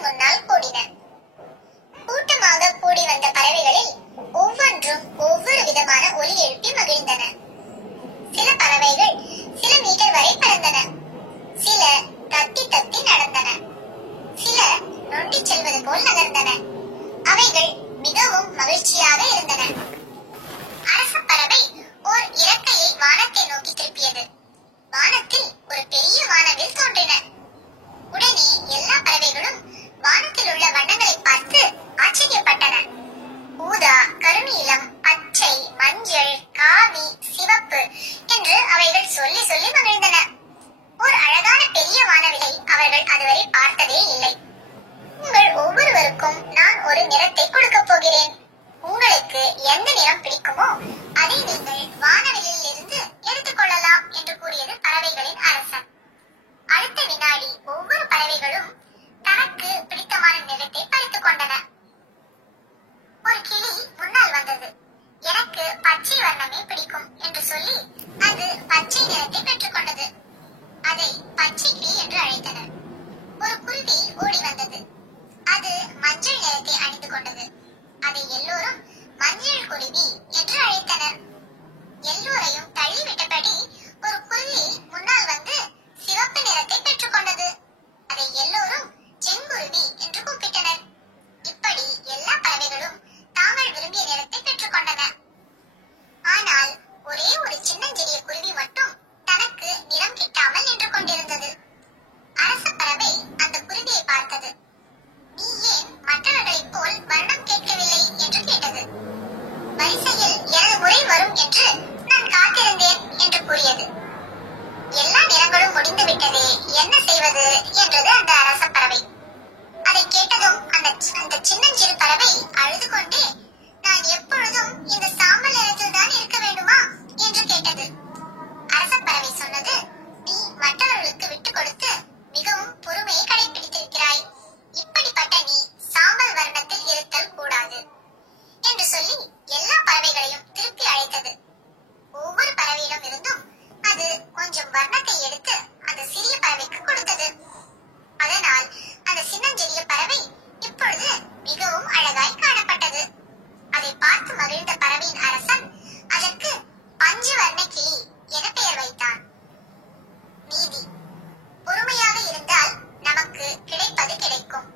அரசன் முன்னால் கூடின. கூட்டமாக கூடி வந்த பறவைகளில் ஒவ்வொன்றும் ஒவ்வொரு விதமான ஒலி எழுப்பி மகிழ்ந்தன. சில பறவைகள் சில மீட்டர் வரை பறந்தன, சில தத்தி தத்தி நடந்தன, சில நொண்டி செல்வது போல் நகர்ந்தன. அவைகள் மிகவும் மகிழ்ச்சியாக இருந்தன. அரச பறவை ஓர் இறக்கையை வானத்தை நோக்கி திருப்பியது. வானத்தில் ஒரு பெரிய வானவில் தோன்றின. உடனே எல்லா பறவைகளும் வானத்தில் உள்ள வண்ணங்களை பார்த்து ஆச்சரியப்பட்டன. ஊதா, கருநீலம், பச்சை, மஞ்சள், காவி, சிவப்பு என்று அவைகள் சொல்லி சொல்லி மகிழ்ந்தன. ஒரு அழகான பெரிய வானவிலை அவர்கள் அதுவரை பார்த்ததே இல்லை. உங்கள் ஒவ்வொருவருக்கும் நான் ஒரு நிறத்தை கொடுக்க போகிறேன். உங்களுக்கு எந்த நிறம் பிடிக்குமோ அதை நீங்கள் வானவிலில் இருந்து எடுத்துக்கொள்ளலாம் என்று கூறியது பறவைகளின் அரசன். அடுத்த வினாடி ஒவ்வொரு பறவைகளும் தனக்கு பிடித்தமான நிறத்தை பறித்துக் கொண்டன. ஒரு கிளி முன்னால் வந்தது. எனக்கு பச்சை வண்ணமே பிடிக்கும் என்று சொல்லி அது பச்சை நிறத்தை பெற்றுக் கொண்டது. அதை பச்சை கிளி என்று அழைத்தனர். ஒரு குருவி ஓடி வந்தது. அது மஞ்சள் நிறத்தை அணிந்து கொண்டது. அதை எல்லோரும் மஞ்சள் குருவி என்று அழைத்தனர். எல்லோரையும் தள்ளிவிட்டபடி ஒரு குருவி முன்னால் வந்து சிவப்பு நிறத்தை பெற்றுக் கொண்டது. அதை எல்லோரும் செங்குருவி என்று கூப்பிட்டனர். இப்படி எல்லா பறவைகளும் தாங்கள் விரும்பிய நிறத்தை பெற்றுக் கொண்டன. ஆனால் ஒரே ஒரு சின்னஞ்சிறிய குருவி மட்டும் தனக்கு நிறம் கிட்டாமல் நின்று கொண்டிருந்தது. அரச பறவை அந்த குருவியை பார்த்தது. நீ ஏன் மற்றவர்களைப் போல் வர்ணம் கேட்கவில்லை என்று கேட்டது. வரிசையில் எனது முறை வரும் என்று நான் காத்திருந்தேன் என்று கூறியது. எல்லா நிறங்களும் முடிந்து விட்டதே, என்ன செய்வது என்றது அந்த அரச பறவை. அதை கேட்டதும் அந்த சின்னஞ்சிறு பறவை அழுது கொண்டே, நான் எப்பொழுதும் இந்த சாம்பல் நிறத்தில் தான் இருக்க வேண்டுமா என்று கேட்டது. அரச பறவை சொன்னது, நீ மற்றவர்களுக்கு விட்டு கொடுத்து மிகவும் பொறுமையை கடைபிடித்திருக்கிறாய். இப்படிப்பட்ட நீ சாம்பல் வர்ணத்தில் இருத்தல் கூடாது என்று சொல்லி எல்லா பறவைகளையும் திருப்பி அழைத்தது. ஒவ்வொரு பறவையிடம் இருந்தும் அது கொஞ்சம் வர்ணத்தை எடுத்து அந்த சிறிய பறவைக்கு கொடுத்தது. அதனால் அந்த சின்னஞ்சிறிய பறவை இப்பொழுது மிகவும் அழகாய் காணப்பட்டது. அதை பார்த்து மகிழ்ந்த பறவையின் அரசன் அதற்கு பஞ்சு வர்ண கிளி என பெயர் வைத்தான். நீதி: பொறுமையாக இருந்தால் நமக்கு கிடைப்பது கிடைக்கும்.